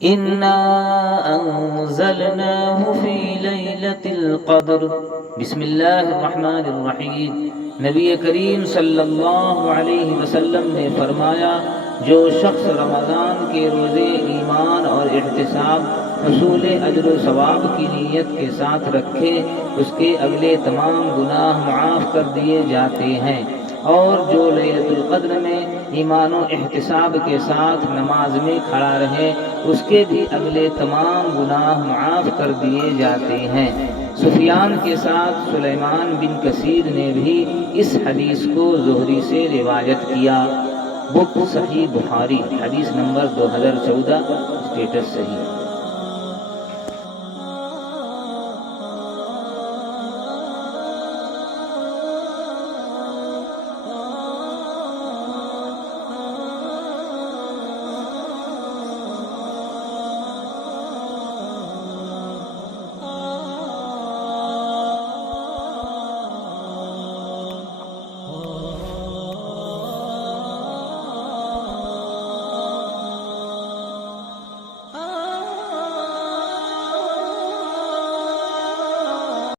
انا انزلناه فی لیلۃ القدر۔ بسم اللہ الرحمن الرحیم۔ نبی کریم صلی اللہ علیہ وسلم نے فرمایا، جو شخص رمضان کے روزے ایمان اور احتساب حصول اجر و ثواب کی نیت کے ساتھ رکھے، اس کے اگلے تمام گناہ معاف کر دیے جاتے ہیں، اور جو لیلۃ القدر میں ایمان و احتساب کے ساتھ نماز میں کھڑا رہے، اس کے بھی اگلے تمام گناہ معاف کر دیے جاتے ہیں۔ سفیان کے ساتھ سلیمان بن کثیر نے بھی اس حدیث کو زہری سے روایت کیا۔ بک صحیح بخاری، حدیث نمبر 2014، اسٹیٹس صحیح۔